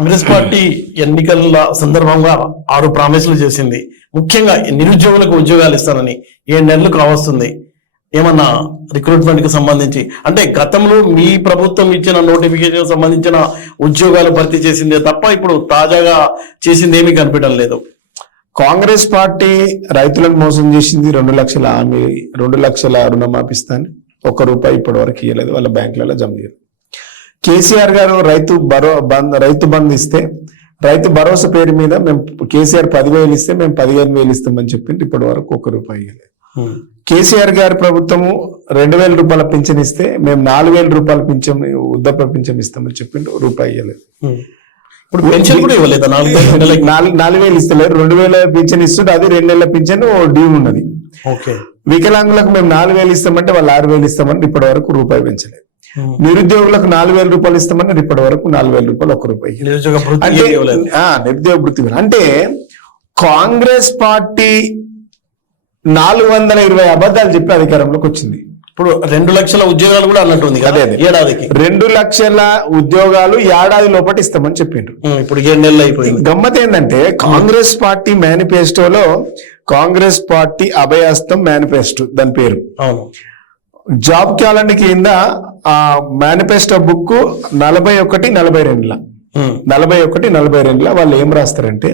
Congress party ఎన్నికల సందర్భంగా 6 ప్రామిసులు చేసింది. ముఖ్యంగా నిరుద్యోగులకు ఉద్యోగాలు ఇస్తానని 7 నెలలు కావస్తుంది. ఏమన్నా రిక్రూట్మెంట్ కి సంబంధించి అంటే గతంలో మీ ప్రభుత్వం ఇచ్చిన నోటిఫికేషన్ సంబంధించిన ఉద్యోగాలు భర్తీ చేసిందే తప్ప ఇప్పుడు తాజాగా చేసింది ఏమీ కనిపించడం లేదు. కాంగ్రెస్ పార్టీ రైతులను మోసం చేసింది. 2 లక్షల హామీ, 2 లక్షల రుణమాపిస్తాను ₹1 ఇప్పటి వరకు ఇవ్వలేదు, వాళ్ళ బ్యాంకులలో జమ చేయలేదు. కేసీఆర్ గారు రైతు బంధు ఇస్తే రైతు భరోసా పేరు మీద మేము కేసీఆర్ 10,000 ఇస్తే మేము 15,000 ఇస్తామని చెప్పింది, ఇప్పటి వరకు ₹1 ఇవ్వలేదు. కేసీఆర్ గారి ప్రభుత్వము ₹2,000 పింఛన్ ఇస్తే మేము ₹4,000 పింఛన్ వృద్ధాప్య పింఛన్ ఇస్తామని చెప్పిండు, ₹1 ఇవ్వలేదు. ఇప్పుడు పెన్షన్ కూడా ఇవ్వలేదు. 4,000 ఇస్తలేరు, 2,000 పింఛన్ ఇస్తుంటే అది 2 నెలల పింఛన్ డ్యూ ఉన్నది. వికలాంగులకు మేము 4,000 ఇస్తామంటే వాళ్ళు 6,000 ఇస్తామని ఇప్పటి వరకు ₹1 పెంచలేదు. నిరుద్యోగులకు ₹4,000 ఇస్తామని ఇప్పటి వరకు ₹4,000 ₹1. నిరుద్యోగ వృత్తి అంటే కాంగ్రెస్ పార్టీ 420 అబద్ధాలు చెప్పి అధికారంలోకి వచ్చింది. ఇప్పుడు 2 లక్షల ఉద్యోగాలు కూడా అన్నట్టుంది. అదే ఏడాదికి 2 లక్షల ఉద్యోగాలు ఏడాది లోపల ఇస్తామని చెప్పిండ్రు. ఇప్పుడు 7 నెలలు అయిపోయింది. గమ్మత్ ఏంటంటే కాంగ్రెస్ పార్టీ మేనిఫెస్టోలో కాంగ్రెస్ పార్టీ అభయాస్తం మేనిఫెస్టో దాని పేరు. జాబ్ క్యాలెండర్ కింద ఆ మేనిఫెస్టో బుక్ 41-42 వాళ్ళు ఏం రాస్తారంటే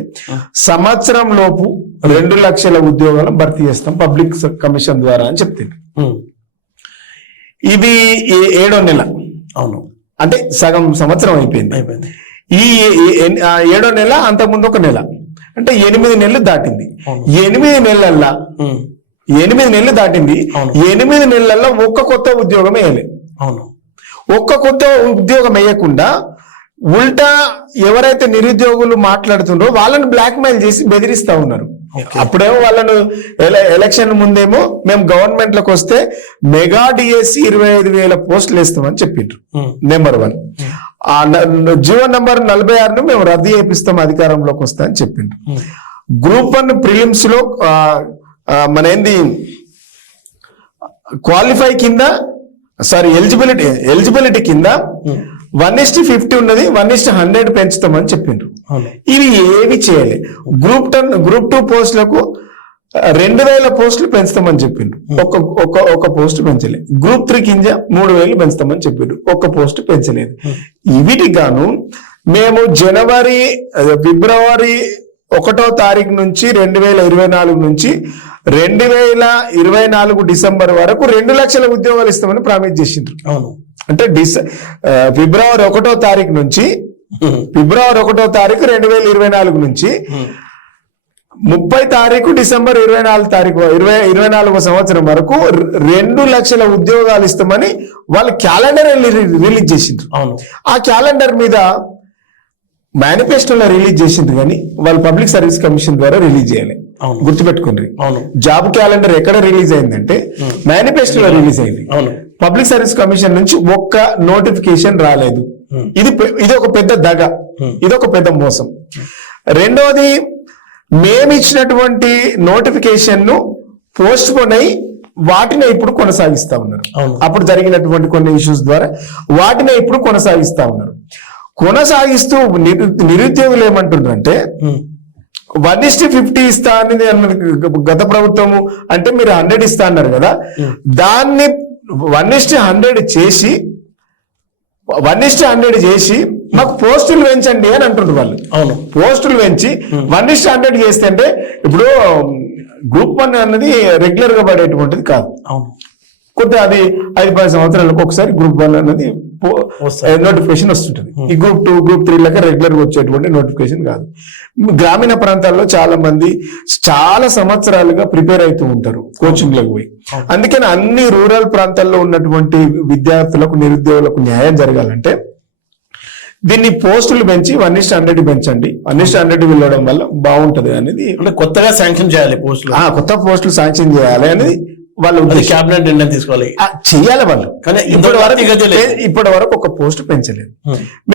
సంవత్సరం లోపు 2 లక్షల ఉద్యోగాలను భర్తీ చేస్తాం పబ్లిక్ కమిషన్ ద్వారా అని చెప్తారు. ఇది 7వ నెల. అవును, అంటే సగం సంవత్సరం అయిపోయింది. ఈ 7వ నెల అంతకుముందు 1 నెల అంటే 8 నెలలు దాటింది. 8 నెలల్లో 8 నెలలు దాటింది. 8 నెలల్లో ఒక్క కొత్త ఉద్యోగం వేయలేదు. ఒక్క కొత్త ఉద్యోగం వేయకుండా ఉల్టా ఎవరైతే నిరుద్యోగులు మాట్లాడుతుండ్రో వాళ్ళని బ్లాక్ మెయిల్ చేసి బెదిరిస్తా ఉన్నారు. అప్పుడేమో వాళ్ళను ఎలక్షన్ ముందేమో మేము గవర్నమెంట్ లకు వస్తే మెగా డిఎస్సి 25,000 పోస్టులు వేస్తామని చెప్పిండ్రు. నెంబర్ 1. జీవో నంబర్ 46ను మేము రద్దు చేపిస్తాం అధికారంలోకి వస్తా అని చెప్పిండ్రు. గ్రూప్ 1 ప్రిలిమ్స్ లో మన ఏంది క్వాలిఫై కింద ఎలిజిబిలిటీ కింద 1:50 ఉన్నది, 1:100 పెంచుతామని చెప్పిండ్రు. ఇవి ఏవి చేయలే. గ్రూప్ 2 పోస్టులకు 2,000 పోస్టులు పెంచుతామని చెప్పిండ్రు, ఒక పోస్ట్ పెంచలేదు. గ్రూప్ 3 కింద 3,000 పెంచుతామని చెప్పిండ్రు, ఒక్క పోస్ట్ పెంచలేదు. వీటికి గాను మేము ఫిబ్రవరి 1వ తారీఖు నుంచి 2024 నుంచి 2024 డిసెంబర్ వరకు 2 లక్షల ఉద్యోగాలు ఇస్తామని ప్రామిస్ చేసిండ్రు. అంటే ఫిబ్రవరి 1వ తారీఖు నుంచి 2024 నుంచి 30 తారీఖు డిసెంబర్ 24 సంవత్సరం వరకు 2 లక్షల ఉద్యోగాలు ఇస్తామని వాళ్ళు క్యాలెండర్ రిలీజ్ చేసిండ్రు. ఆ క్యాలెండర్ మీద మేనిఫెస్టోలో రిలీజ్ చేసింది కానీ వాళ్ళు పబ్లిక్ సర్వీస్ కమిషన్ ద్వారా రిలీజ్ చేయాలి. గుర్తుపెట్టుకోండి, జాబ్ క్యాలెండర్ ఎక్కడ రిలీజ్ అయిందంటే మేనిఫెస్టోలో రిలీజ్ అయింది. పబ్లిక్ సర్వీస్ కమిషన్ నుంచి ఒక్క నోటిఫికేషన్ రాలేదు. ఇది ఒక పెద్ద దగ, ఇది ఒక పెద్ద మోసం. రెండవది, మేము ఇచ్చినటువంటి నోటిఫికేషన్ ను పోస్ట్ పోన్ అయి వాటిని ఇప్పుడు కొనసాగిస్తా ఉన్నారు. అప్పుడు జరిగినటువంటి కొన్ని ఇష్యూస్ ద్వారా వాటిని ఇప్పుడు కొనసాగిస్తా ఉన్నారు. కొనసాగిస్తూ నిరుద్యోగులు ఏమంటున్నారంటే 1:50 ఇస్తా అనేది గత ప్రభుత్వము అంటే మీరు 100 ఇస్తా అన్నారు కదా, దాన్ని 1:100 చేసి మాకు పోస్టులు పెంచండి అని అంటుండ్రు వాళ్ళు. పోస్టులు పెంచి 1:100 చేస్తే అంటే ఇప్పుడు గ్రూప్ 1 అన్నది రెగ్యులర్ గా పడేటువంటిది కాదు. కొద్దిగా అది 5-10 సంవత్సరాలకు ఒకసారి గ్రూప్ 1 అన్నది నోటిఫికేషన్ వస్తుంటది. ఈ గ్రూప్ 2, గ్రూప్ 3 లెక్క రెగ్యులర్ గా వచ్చేటువంటి నోటిఫికేషన్ కాదు. గ్రామీణ ప్రాంతాల్లో చాలా మంది చాలా సంవత్సరాలుగా ప్రిపేర్ అవుతూ ఉంటారు కోచింగ్లకు పోయి. అందుకని అన్ని రూరల్ ప్రాంతాల్లో ఉన్నటువంటి విద్యార్థులకు నిరుద్యోగులకు న్యాయం జరగాలంటే దీన్ని పోస్టులు పెంచి 1:100 పెంచండి. 1:100 వెళ్ళడం వల్ల బాగుంటది అనేది కొత్తగా శాంక్షన్ చేయాలి పోస్టులు, కొత్త పోస్టులు శాంక్షన్ చేయాలి అనేది వాళ్ళు క్యాబినెట్ నిర్ణయం తీసుకోవాలి, చెయ్యాలి వాళ్ళు. కానీ ఇప్పటి వరకు ఒక పోస్ట్ పెంచలేదు.